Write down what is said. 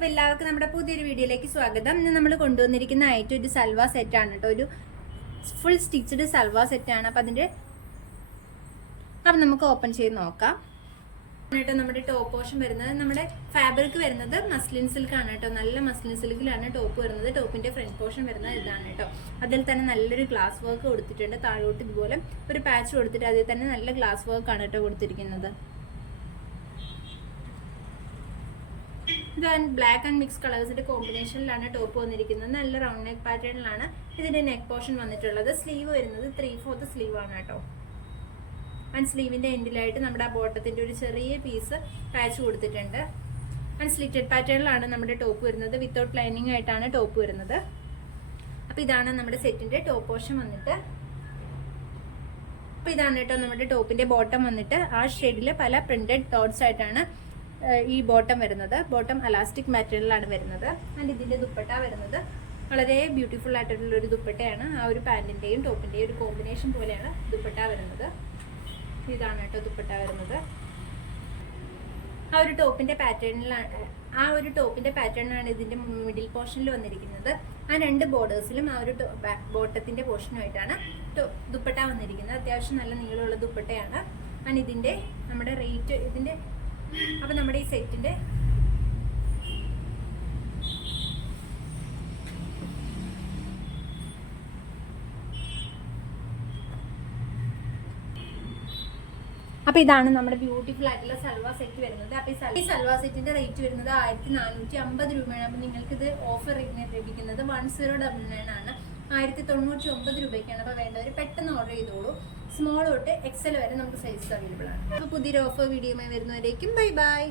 അപ്പോൾ എല്ലാവർക്കും നമ്മുടെ പുതിയൊരു വീഡിയോയിലേക്ക് സ്വാഗതം. ഇന്ന് നമ്മൾ കൊണ്ടുവന്നിരിക്കുന്ന ആയിട്ട് ഒരു സൽവ ആണ് കേട്ടോ. ഒരു ഫുൾ സ്റ്റിച്ചഡ് സൽവ ആണ്. അപ്പോൾ അതിന്റെ അപ്പൊ നമുക്ക് ഓപ്പൺ ചെയ്ത് നോക്കാം. നമ്മുടെ ടോപ്പ് പോർഷൻ വരുന്നത്. നമ്മുടെ ഫാബ്രിക് വരുന്നത് മസ്ലിൻ സിൽക്ക് ആണ് കേട്ടോ. നല്ല മസ്ലിൻ സിൽക്കിലാണ് ടോപ്പ് വരുന്നത്. ടോപ്പിന്റെ ഫ്രണ്ട് പോർഷൻ വരുന്നത് ഇതാണ് കേട്ടോ. അതിൽ തന്നെ നല്ലൊരു ഗ്ലാസ് വർക്ക് കൊടുത്തിട്ടുണ്ട്. താഴോട്ട് ഇതുപോലെ ഒരു പാച്ച് കൊടുത്തിട്ട് അതിൽ തന്നെ നല്ല ഗ്ലാസ് വർക്ക് ആണ് കേട്ടോ കൊടുത്തിരിക്കുന്നത്. ഇത് ബ്ലാക്ക് ആൻഡ് മിക്സ് കളേഴ്സിന്റെ കോമ്പിനേഷനിലാണ് ടോപ്പ് വന്നിരിക്കുന്നത്. നല്ല റൗണ്ട് നെക്ക് പാറ്റേണിലാണ് ഇതിന്റെ നെക്ക് പോർഷൻ വന്നിട്ടുള്ളത്. സ്ലീവ് വരുന്നത് ത്രീ ഫോർത്ത് സ്ലീവ് ആണ് കേട്ടോ. ആൻഡ് സ്ലീവിന്റെ എൻഡിലായിട്ട് നമ്മുടെ ആ ബോട്ടത്തിന്റെ ഒരു ചെറിയ പീസ് പാച്ച് കൊടുത്തിട്ടുണ്ട്. ആൻഡ് സ്ലിറ്റഡ് പാറ്റേണിലാണ് നമ്മുടെ ടോപ്പ് വരുന്നത്. വിത്തൗട്ട് ലൈനിങ് ആയിട്ടാണ് ടോപ്പ് വരുന്നത്. അപ്പോൾ ഇതാണ് നമ്മുടെ സെറ്റിന്റെ ടോപ്പ് പോർഷൻ വന്നിട്ട്. അപ്പോൾ ഇതാണ് കേട്ടോ നമ്മുടെ ടോപ്പിന്റെ ബോട്ടം വന്നിട്ട്. ആ ഷെയ്ഡിൽ പല പ്രിന്റഡ് ഡോട്ട്സ് ആയിട്ടാണ് ഈ ബോട്ടം വരുന്നത്. ബോട്ടം അലാസ്റ്റിക് മെറ്റീരിയലാണ് വരുന്നത്. ആൻഡ് ഇതിന്റെ ദുപ്പട്ട വരുന്നത് വളരെ ബ്യൂട്ടിഫുൾ ആയിട്ടുള്ള ഒരു ദുപ്പട്ടയാണ്. ആ ഒരു പാന്റിന്റെയും ടോപ്പിന്റെയും ഒരു കോമ്പിനേഷൻ പോലെയാണ് ദുപ്പട്ട വരുന്നത്. ഇതാണ് കേട്ടോ ദുപ്പട്ട വരുന്നത്. ആ ഒരു ടോപ്പിന്റെ പാറ്റേണിലാണ് ആ ഒരു ടോപ്പിന്റെ പാറ്റേണിലാണ് ഇതിന്റെ മിഡിൽ പോർഷനിൽ വന്നിരിക്കുന്നത്. ആ രണ്ട് ബോർഡേഴ്സിലും ആ ഒരു ബാക്ക് ബോട്ടത്തിന്റെ പോർഷനുമായിട്ടാണ് ദുപ്പട്ട വന്നിരിക്കുന്നത്. അത്യാവശ്യം നല്ല നീളമുള്ള ദുപ്പട്ടയാണ്. ആൻഡ് ഇതിന്റെ നമ്മുടെ റേറ്റ് ഇതിന്റെ അപ്പൊ നമ്മുടെ ഈ സെറ്റിന്റെ അപ്പൊ ഇതാണ് നമ്മുടെ ബ്യൂട്ടിഫുൾ ആയിട്ടുള്ള സൽവാ സെറ്റ് വരുന്നത്. അപ്പൊ ഈ സൽവാ സെറ്റിന്റെ റേറ്റ് വരുന്നത് ആയിരത്തി നാനൂറ്റി അമ്പത് രൂപയാണ്. അപ്പൊ നിങ്ങൾക്ക് ഇത് ഓഫർ ലഭിക്കുന്നത് വൺ സീറോ ഡബിൾ നയൻ ആണ്. ആയിരത്തി തൊണ്ണൂറ്റി ഒമ്പത് രൂപയ്ക്കാണ്. അപ്പൊ വേണ്ടവർ പെട്ടെന്ന് ഓർഡർ ചെയ്തോളൂ. സ്മോൾ തൊട്ട് എക്സൽ വരെ നമുക്ക് സൈസ് അവൈലബിൾ ആണ്. അപ്പോൾ പുതിയൊരു ഓഫർ വീഡിയോയുമായി വരുന്നവരേക്കും ബൈ ബൈ